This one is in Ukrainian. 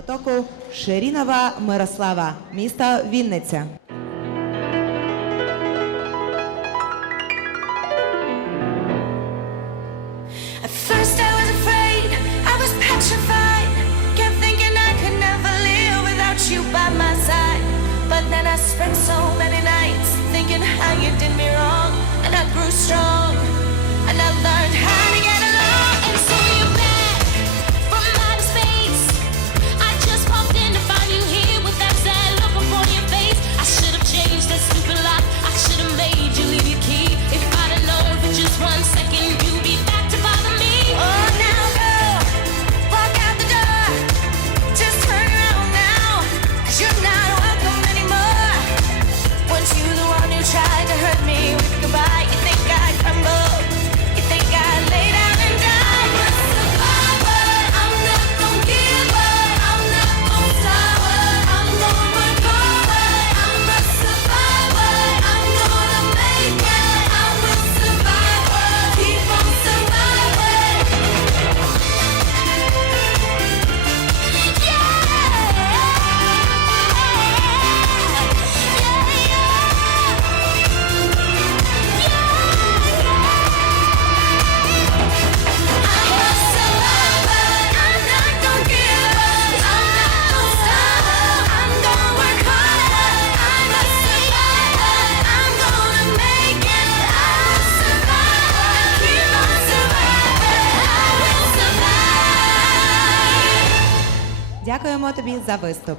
потоку Ширінова Мирослава, місто Вінниця. Spent so many nights thinking how you did me wrong, and I grew strong. Дякуємо тобі за виступ.